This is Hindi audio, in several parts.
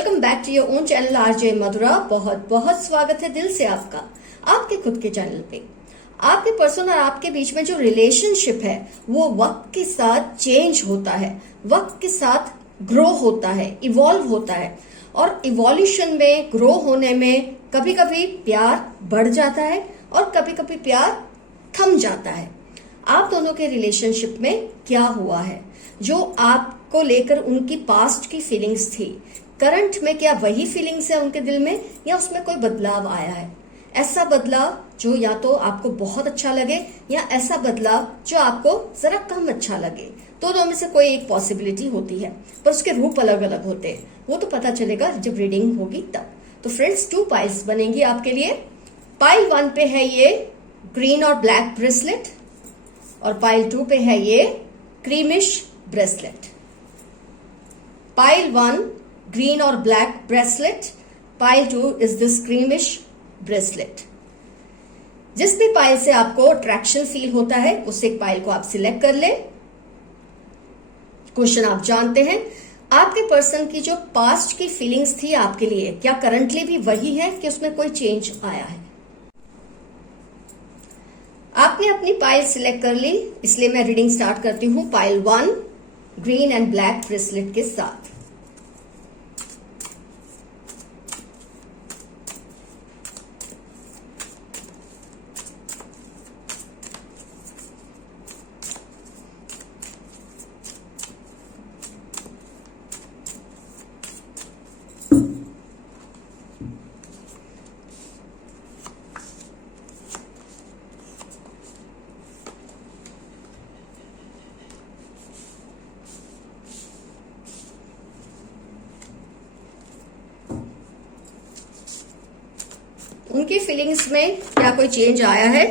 Welcome back to your own channel RJ Madhura. बहुत बहुत स्वागत है दिल से आपका आपके खुद के चैनल पे। आपके पर्सन और आपके बीच में जो रिलेशनशिप है वो वक्त के साथ चेंज होता है, वक्त के साथ ग्रो होता है, इवॉल्व होता है। और इवोल्यूशन में, ग्रो होने में कभी कभी प्यार बढ़ जाता है और कभी कभी प्यार थम जाता है। आप दोनों के रिलेशनशिप में क्या हुआ है? जो आपको लेकर उनकी पास्ट की फीलिंग्स थी, करंट में क्या वही फीलिंग्स है उनके दिल में या उसमें कोई बदलाव आया है? ऐसा बदलाव जो या तो आपको बहुत अच्छा लगे या ऐसा बदलाव जो आपको जरा कम अच्छा लगे। दोनों में से कोई एक पॉसिबिलिटी होती है, पर उसके रूप अलग अलग होते हैं। वो तो पता चलेगा जब रीडिंग होगी तब। तो फ्रेंड्स, 2 पाइल्स बनेंगी आपके लिए। पाइल 1 पे है ये ग्रीन और ब्लैक ब्रेसलेट और पाइल 2 पे है ये क्रीमिश ब्रेसलेट। पाइल 1 ग्रीन और black bracelet, pile 2 is this creamish bracelet. जिस भी पाइल से आपको अट्रैक्शन फील होता है उस एक पाइल को आप सिलेक्ट कर ले। क्वेश्चन आप जानते हैं, आपके पर्सन की जो पास्ट की फीलिंग्स थी आपके लिए, क्या करंटली भी वही है कि उसमें कोई चेंज आया है? आपने अपनी पाइल सिलेक्ट कर ली, इसलिए मैं रीडिंग स्टार्ट करती हूं pile 1 green and black bracelet के साथ। उनकी फीलिंग्स में क्या कोई चेंज आया है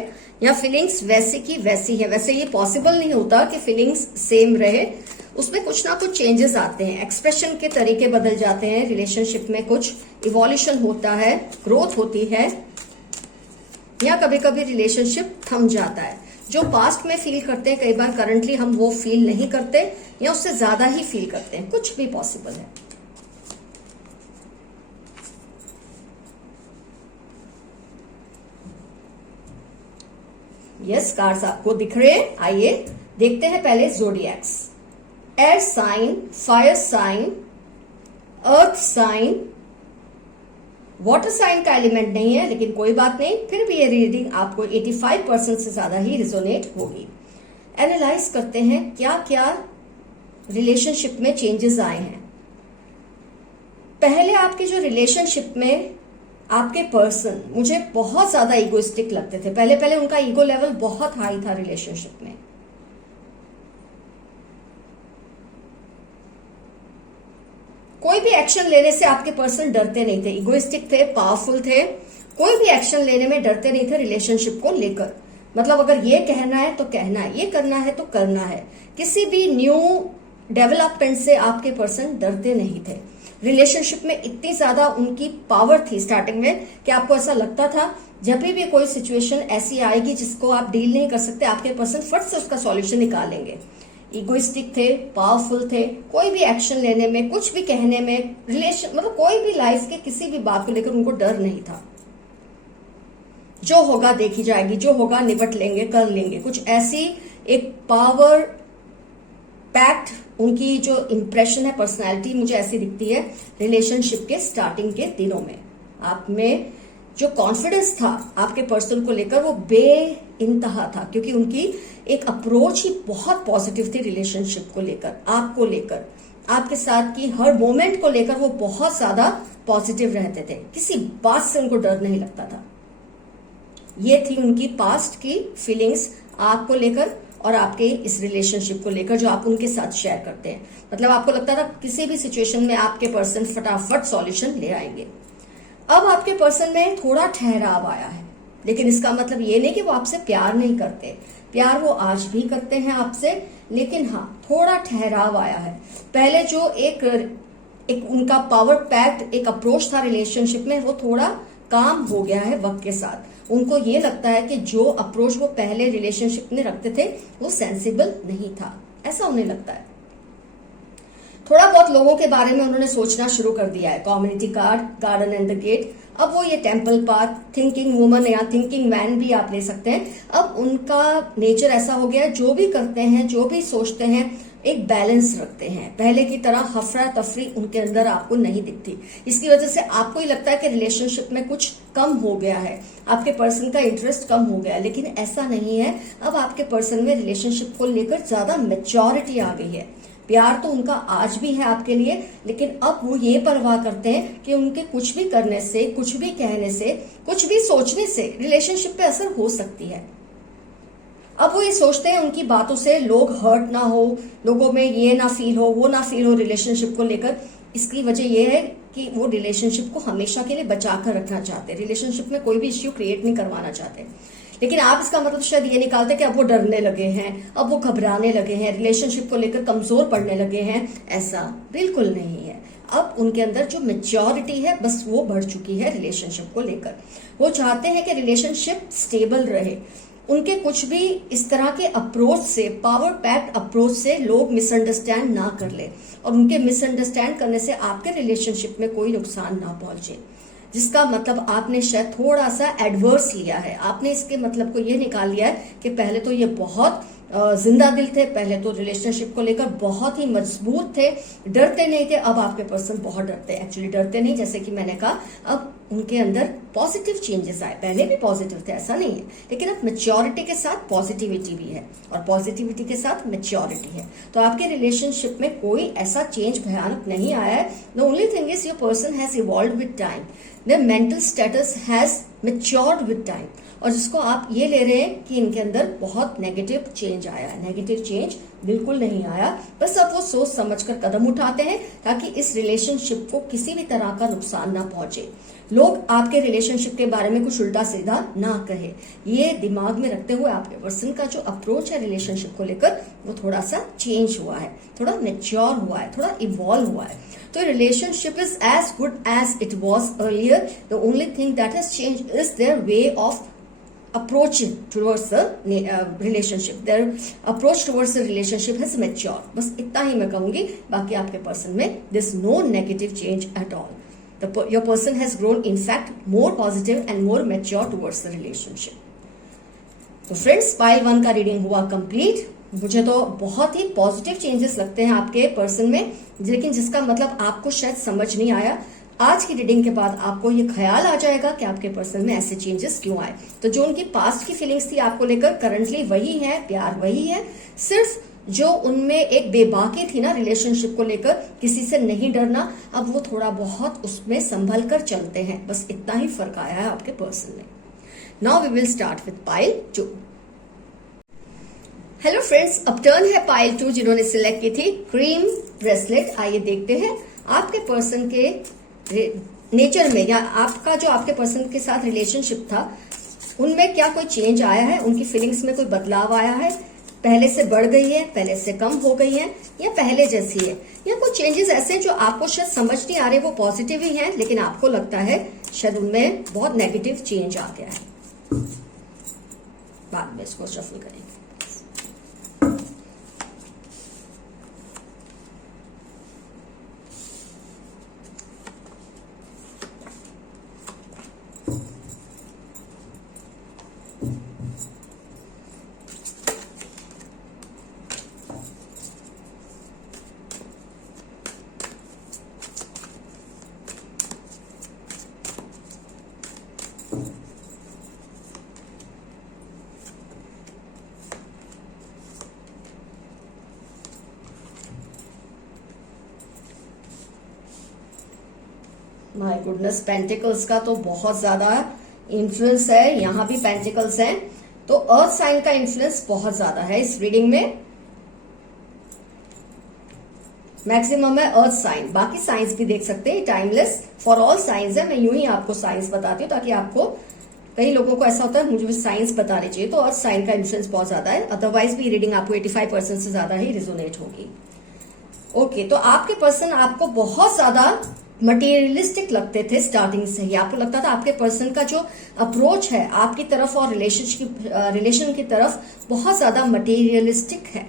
या फीलिंग्स वैसी की वैसी है? वैसे ये पॉसिबल नहीं होता कि फीलिंग्स सेम रहे, उसमें कुछ ना कुछ चेंजेस आते हैं, एक्सप्रेशन के तरीके बदल जाते हैं, रिलेशनशिप में कुछ इवोल्यूशन होता है, ग्रोथ होती है, या कभी कभी रिलेशनशिप थम जाता है। जो पास्ट में फील करते हैं कई बार करंटली हम वो फील नहीं करते या उससे ज्यादा ही फील करते हैं, कुछ भी पॉसिबल है। यस, कार्ड्स आपको दिख रहे हैं। आइए देखते हैं पहले zodiacs. Air sign, fire sign, earth sign, water sign का एलिमेंट नहीं है, लेकिन कोई बात नहीं, फिर भी ये रीडिंग आपको 85% से ज्यादा ही रिजोनेट होगी। एनालाइज करते हैं क्या क्या रिलेशनशिप में चेंजेस आए हैं। पहले आपके जो रिलेशनशिप में आपके पर्सन मुझे बहुत ज्यादा ईगोइस्टिक लगते थे। पहले पहले उनका ईगो लेवल बहुत हाई था रिलेशनशिप में। कोई भी एक्शन लेने से आपके पर्सन डरते नहीं थे, ईगोइस्टिक थे, पावरफुल थे, कोई भी एक्शन लेने में डरते नहीं थे रिलेशनशिप को लेकर। मतलब अगर ये कहना है तो कहना है, ये करना है तो करना है। किसी भी न्यू डेवलपमेंट से आपके पर्सन डरते नहीं थे। रिलेशनशिप में इतनी ज्यादा उनकी पावर थी स्टार्टिंग में कि आपको ऐसा लगता था जब भी कोई सिचुएशन ऐसी आएगी जिसको आप डील नहीं कर सकते, आपके पर्सन फट से उसका सॉल्यूशन निकालेंगे। इगोइस्टिक थे, पावरफुल थे, कोई भी एक्शन लेने में, कुछ भी कहने में, रिलेशन मतलब कोई भी लाइफ के किसी भी बात को लेकर उनको डर नहीं था। जो होगा देखी जाएगी, जो होगा निपट लेंगे, कर लेंगे, कुछ ऐसी एक पावर पैक्ट उनकी जो इंप्रेशन है, पर्सनालिटी मुझे ऐसी दिखती है रिलेशनशिप के स्टार्टिंग के दिनों में। आप में जो कॉन्फिडेंस था आपके पर्सन को लेकर वो बेइंतहा था, क्योंकि उनकी एक अप्रोच ही बहुत पॉजिटिव थी रिलेशनशिप को लेकर, आपको लेकर, आपके साथ की हर मोमेंट को लेकर वो बहुत ज्यादा पॉजिटिव रहते थे। किसी बात से उनको डर नहीं लगता था। ये थी उनकी पास्ट की फीलिंग्स आपको लेकर और आपके इस रिलेशनशिप को लेकर जो आप उनके साथ शेयर करते हैं। मतलब आपको लगता था किसी भी सिचुएशन में आपके पर्सन फटाफट सॉल्यूशन ले आएंगे। अब आपके पर्सन में थोड़ा ठहराव आया है, लेकिन इसका मतलब ये नहीं कि वो आपसे प्यार नहीं करते। प्यार वो आज भी करते हैं आपसे, लेकिन हाँ थोड़ा ठहराव आया है। पहले जो एक उनका पावर पैक्ड एक अप्रोच था रिलेशनशिप में, वो थोड़ा काम हो गया है वक्त के साथ। उनको ये लगता है कि जो अप्रोच वो पहले रिलेशनशिप में रखते थे वो सेंसिबल नहीं था, ऐसा उन्हें लगता है। थोड़ा बहुत लोगों के बारे में उन्होंने सोचना शुरू कर दिया है। Community card, garden and the gate, अब वो ये टेम्पल पाथ, थिंकिंग वुमन या थिंकिंग मैन भी आप ले सकते हैं। अब उनका नेचर ऐसा हो गया है, जो भी करते हैं, जो भी सोचते हैं, एक बैलेंस रखते हैं। पहले की तरह हफरा तफरी उनके अंदर आपको नहीं दिखती। इसकी वजह से आपको ही लगता है कि रिलेशनशिप में कुछ कम हो गया है, आपके पर्सन का इंटरेस्ट कम हो गया है, लेकिन ऐसा नहीं है। अब आपके पर्सन में रिलेशनशिप को लेकर ज्यादा मैच्योरिटी आ गई है। प्यार तो उनका आज भी है आपके लिए, लेकिन अब वो ये परवाह करते हैं कि उनके कुछ भी करने से, कुछ भी कहने से, कुछ भी सोचने से रिलेशनशिप पे असर हो सकती है। अब वो ये सोचते हैं उनकी बातों से लोग हर्ट ना हो, लोगों में ये ना फील हो, वो ना फील हो रिलेशनशिप को लेकर। इसकी वजह ये है कि वो रिलेशनशिप को हमेशा के लिए बचा कर रखना चाहते हैं, रिलेशनशिप में कोई भी इश्यू क्रिएट नहीं करवाना चाहते। लेकिन आप इसका मतलब शायद ये निकालते कि अब वो डरने लगे हैं, अब वो घबराने लगे हैं, रिलेशनशिप को लेकर कमजोर पड़ने लगे हैं। ऐसा बिल्कुल नहीं है। अब उनके अंदर जो मैच्योरिटी है बस वो बढ़ चुकी है रिलेशनशिप को लेकर। वो चाहते हैं कि रिलेशनशिप स्टेबल रहे। उनके कुछ भी इस तरह के अप्रोच से, पावर पैक्ड अप्रोच से लोग मिसअंडरस्टैंड ना कर ले, और उनके मिसअंडरस्टैंड करने से आपके रिलेशनशिप में कोई नुकसान ना पहुंचे, जिसका मतलब आपने शायद थोड़ा सा एडवर्स लिया है। आपने इसके मतलब को ये निकाल लिया है कि पहले तो ये बहुत जिंदा दिल थे, पहले तो रिलेशनशिप को लेकर बहुत ही मजबूत थे, डरते नहीं थे। अब आपके पर्सन बहुत डरते हैं। एक्चुअली डरते नहीं, जैसे कि मैंने कहा, अब उनके अंदर पॉजिटिव चेंजेस आए। पहले भी पॉजिटिव थे, ऐसा नहीं है, लेकिन अब मैच्योरिटी के साथ पॉजिटिविटी भी है, और पॉजिटिविटी के साथ मैच्योरिटी है। तो आपके रिलेशनशिप में कोई ऐसा चेंज भयानक नहीं आया है। The only thing is your person has evolved with time, their mental status has matured with time. और जिसको आप ये ले रहे हैं कि इनके अंदर बहुत नेगेटिव चेंज आया है, नेगेटिव चेंज बिल्कुल नहीं आया। बस अब वो सोच समझकर कदम उठाते हैं ताकि इस रिलेशनशिप को किसी भी तरह का नुकसान ना पहुंचे, लोग आपके रिलेशनशिप के बारे में कुछ उल्टा सीधा ना कहे। ये दिमाग में रखते हुए आपके पर्सन का जो अप्रोच है रिलेशनशिप को लेकर, वो थोड़ा सा चेंज हुआ है, थोड़ा मैच्योर हुआ है, थोड़ा इवॉल्व हुआ है। तो relationship is as good as it was earlier. The only thing that has change is their way of approaching towards the relationship. Their approach towards the relationship has matured. बस इतना ही मैं कहूंगी, बाकी आपके पर्सन में there's no negative change at all. Your person has grown, in fact, more positive and more mature towards the relationship. तो फ्रेंड्स, पाइल 1 का रीडिंग हुआ कंप्लीट। मुझे तो बहुत ही पॉजिटिव चेंजेस लगते हैं आपके पर्सन में, लेकिन जिसका मतलब आपको शायद समझ नहीं आया। आज की रीडिंग के बाद आपको ये ख्याल आ जाएगा कि आपके पर्सन में ऐसे चेंजेस क्यों आए। तो जो उनकी पास्ट की फीलिंग्स थी आपको लेकर, करंटली वही है, प्यार वही है। सिर्फ जो उनमें एक बेबाकी थी ना रिलेशनशिप को लेकर, किसी से नहीं डरना, अब वो थोड़ा बहुत उसमें संभल कर चलते हैं। बस इतना ही फर्क आया है आपके पर्सन में। Now we will start with pile 2। Hello friends, अब टर्न है पाइल 2 जिन्होंने सिलेक्ट की थी क्रीम ब्रेसलेट। आइए देखते हैं आपके पर्सन के नेचर में, या आपका जो आपके पर्सन के साथ रिलेशनशिप था उनमें क्या कोई चेंज आया है, उनकी फीलिंग्स में कोई बदलाव आया है, पहले से बढ़ गई है, पहले से कम हो गई है, या पहले जैसी है, या कुछ चेंजेस ऐसे जो आपको शायद समझ नहीं आ रहे, वो पॉजिटिव ही हैं लेकिन आपको लगता है शायद उनमें बहुत नेगेटिव चेंज आ गया है। बाद में इसको शफल करेंगे। माय गुडनेस, पेंटिकल्स का तो बहुत ज्यादा इन्फ्लुएंस है। यहाँ भी पेंटिकल्स हैं, तो अर्थ साइन का इन्फ्लुएंस बहुत ज्यादा है इस रीडिंग में। मैक्सिमम है अर्थ साइन, बाकी साइंस भी देख सकते हैं। टाइमलेस फॉर ऑल साइंस है। मैं यूं ही आपको साइंस बताती हूँ ताकि आपको, कई लोगों को ऐसा होता है मुझे भी साइंस बतानी चाहिए, तो अर्थ साइन का इन्फ्लुएंस बहुत ज्यादा है। अदरवाइज भी रीडिंग आपको 85% से ज्यादा ही रिजोनेट होगी। ओके, तो आपके पर्सन आपको बहुत ज्यादा मटेरियलिस्टिक लगते थे स्टार्टिंग से ही। आपको लगता था आपके पर्सन का जो अप्रोच है आपकी तरफ और रिलेशन की तरफ बहुत ज्यादा मटेरियलिस्टिक है।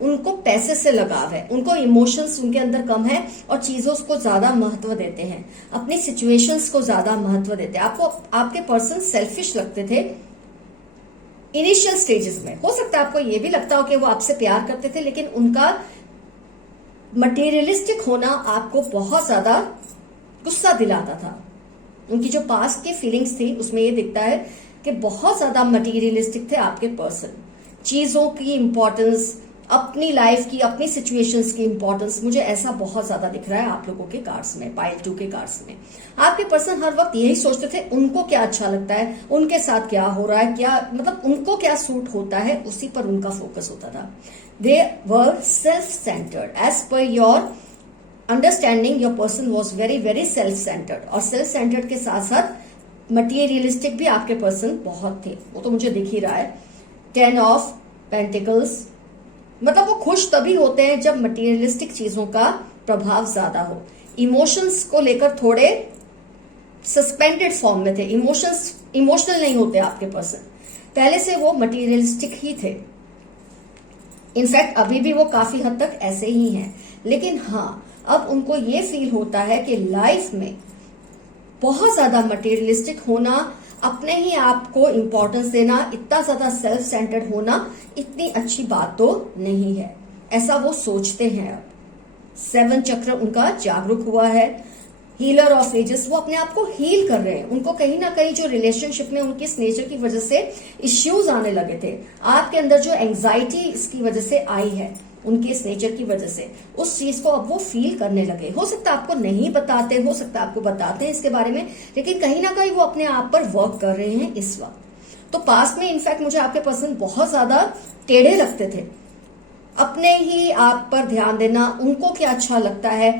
उनको पैसे से लगाव है, उनको इमोशंस उनके अंदर कम है और चीजों को ज्यादा महत्व देते हैं, अपनी सिचुएशंस को ज्यादा महत्व देते हैं। आपको आपके पर्सन सेल्फिश लगते थे इनिशियल स्टेजेस में। हो सकता है आपको ये भी लगता हो कि वो आपसे प्यार करते थे, लेकिन उनका मटेरियलिस्टिक होना आपको बहुत ज्यादा गुस्सा दिलाता था। उनकी जो पास्ट की फीलिंग्स थी उसमें ये दिखता है कि बहुत ज्यादा मटेरियलिस्टिक थे आपके पर्सन। चीजों की इंपॉर्टेंस, अपनी लाइफ की, अपनी सिचुएशंस की इंपॉर्टेंस, मुझे ऐसा बहुत ज्यादा दिख रहा है आप लोगों के कार्ड्स में, पाइल 2 के कार्ड्स में। आपके पर्सन हर वक्त यही सोचते थे उनको क्या अच्छा लगता है, उनके साथ क्या हो रहा है, क्या मतलब उनको क्या सूट होता है, उसी पर उनका फोकस होता था। They were self centred. As per your understanding your person was very very self centred, और सेल्फ सेंटर्ड के साथ साथ मटीरियलिस्टिक भी आपके पर्सन बहुत थे, वो तो मुझे दिख ही रहा है। 10 ऑफ पेंटिकल्स, मतलब वो खुश तभी होते हैं जब मटेरियलिस्टिक चीजों का प्रभाव ज्यादा हो। इमोशंस को लेकर थोड़े सस्पेंडेड फॉर्म में थे, इमोशनल नहीं होते आपके पर्सन, पहले से वो मटेरियलिस्टिक ही थे। इनफैक्ट अभी भी वो काफी हद तक ऐसे ही हैं, लेकिन हाँ अब उनको ये फील होता है कि लाइफ में बहुत ज्यादा मटेरियलिस्टिक होना, अपने ही आप को इंपॉर्टेंस देना, इतना ज्यादा सेल्फ सेंटर्ड होना इतनी अच्छी बात तो नहीं है, ऐसा वो सोचते हैं। अब 7 चक्र उनका जागरूक हुआ है। हीलर ऑफ एजेस, वो अपने आप को हील कर रहे हैं। उनको कहीं ना कहीं जो रिलेशनशिप में उनकी इस नेचर की वजह से इश्यूज आने लगे थे, आपके अंदर जो एंग्जाइटी इसकी वजह से आई है, उनके इस नेचर की वजह से, उस चीज को अब वो फील करने लगे। हो सकता है आपको नहीं बताते, हो सकता है आपको बताते हैं इसके बारे में, लेकिन कहीं ना कहीं वो अपने आप पर वर्क कर रहे हैं इस वक्त। तो पास्ट में इनफैक्ट मुझे आपके पर्सन बहुत ज्यादा टेढ़े लगते थे, अपने ही आप पर ध्यान देना, उनको क्या अच्छा लगता है,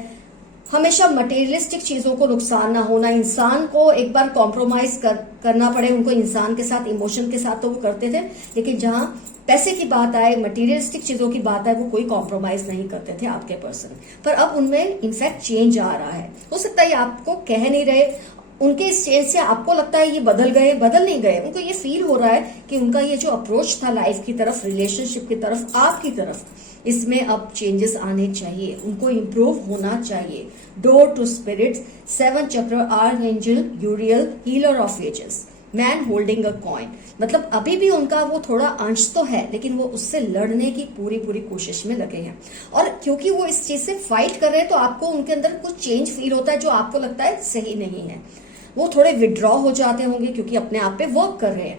हमेशा मटेरियलिस्टिक चीजों को नुकसान ना होना, इंसान को एक बार कॉम्प्रोमाइज करना पड़े उनको इंसान के साथ, इमोशन के साथ, तो वो करते थे। लेकिन जहां पैसे की बात आए, मटेरियलिस्टिक चीजों की बात आए, वो कोई कॉम्प्रोमाइज नहीं करते थे आपके पर्सन। पर अब उनमें इनफैक्ट चेंज आ रहा है। हो सकता है आपको कह नहीं रहे, उनके इस चेंज से आपको लगता है ये बदल गए, बदल नहीं गए। उनको ये फील हो रहा है कि उनका ये जो अप्रोच था लाइफ की तरफ, रिलेशनशिप की तरफ, आपकी तरफ, इसमें अब चेंजेस आने चाहिए, उनको इम्प्रूव होना चाहिए। Door to spirit, 7 chakra, archangel Uriel, healer of ages, man holding a coin, मतलब अभी भी उनका वो थोड़ा अंश तो है, लेकिन वो उससे लड़ने की पूरी पूरी कोशिश में लगे हैं। और क्योंकि वो इस चीज से फाइट कर रहे हैं, तो आपको उनके अंदर कुछ चेंज फील होता है जो आपको लगता है सही नहीं है। वो थोड़े विड्रॉ हो जाते होंगे क्योंकि अपने आप पे वर्क कर रहे हैं।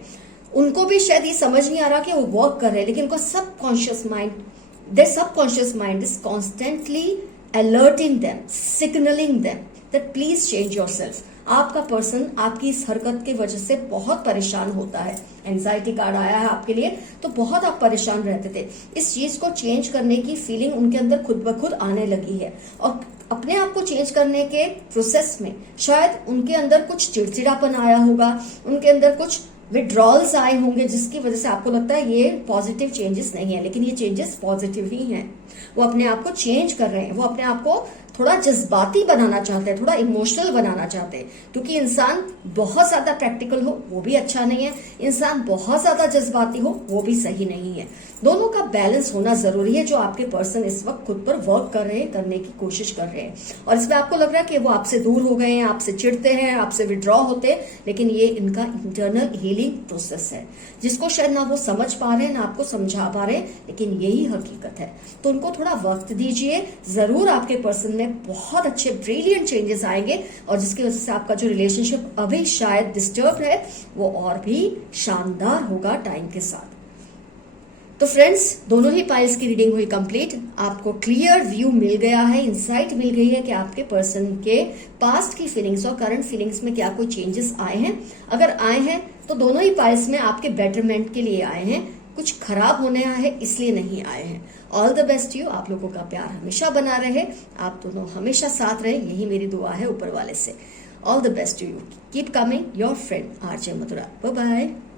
उनको भी शायद ये समझ नहीं आ रहा कि वो वर्क कर रहे हैं, लेकिन उनका subconscious mind, their subconscious mind is constantly alerting them, signaling them that please change yourself. आपका पर्सन आपकी इस हरकत की वजह से बहुत परेशान होता है। एंजाइटी कार्ड आया है आपके लिए, तो बहुत आप परेशान रहते थे। इस चीज को चेंज करने की फीलिंग उनके अंदर खुद ब खुद आने लगी है, और अपने आप को चेंज करने के प्रोसेस में शायद उनके अंदर कुछ चिड़चिड़ापन आया होगा, उनके अंदर कुछ विड्रॉल्स आए होंगे, जिसकी वजह से आपको लगता है ये पॉजिटिव चेंजेस नहीं है, लेकिन ये चेंजेस पॉजिटिव ही हैं। वो अपने आप को चेंज कर रहे हैं, वो अपने आप को थोड़ा जज्बाती बनाना चाहते हैं, थोड़ा इमोशनल बनाना चाहते हैं। क्योंकि इंसान बहुत ज्यादा प्रैक्टिकल हो वो भी अच्छा नहीं है, इंसान बहुत ज्यादा जज्बाती हो वो भी सही नहीं है। दोनों का बैलेंस होना जरूरी है, जो आपके पर्सन इस वक्त खुद पर वर्क कर रहे हैं, करने की कोशिश कर रहे हैं। और इसमें आपको लग रहा है कि वो आपसे दूर हो गए हैं, आपसे चिढ़ते हैं, आपसे विड्रॉ होते हैं, लेकिन ये इनका इंटरनल हीलिंग प्रोसेस है, जिसको शायद ना वो समझ पा रहे हैं, ना आपको समझा पा रहे हैं, लेकिन यही हकीकत है। तो उनको थोड़ा वक्त दीजिए, जरूर आपके पर्सन में बहुत अच्छे ब्रिलियंट चेंजेस आएंगे, और जिसकी वजह से आपका जो रिलेशनशिप अभी शायद डिस्टर्ब है वो और भी शानदार होगा टाइम के साथ। तो फ्रेंड्स, दोनों ही पाइल्स की रीडिंग हुई कंप्लीट। आपको क्लियर व्यू मिल गया है, इंसाइट मिल गई है कि आपके पर्सन के पास्ट की फीलिंग्स और करंट फीलिंग्स में क्या कोई चेंजेस आए हैं। अगर आए हैं तो दोनों ही पाइल्स में आपके बेटरमेंट के लिए आए हैं, कुछ खराब होने है इसलिए नहीं आए हैं। ऑल द बेस्ट यू, आप लोगों का प्यार हमेशा बना रहे, आप दोनों हमेशा साथ रहे, यही मेरी दुआ है ऊपर वाले से। All the best to you, keep coming, your friend RJ Mathura. Bye bye.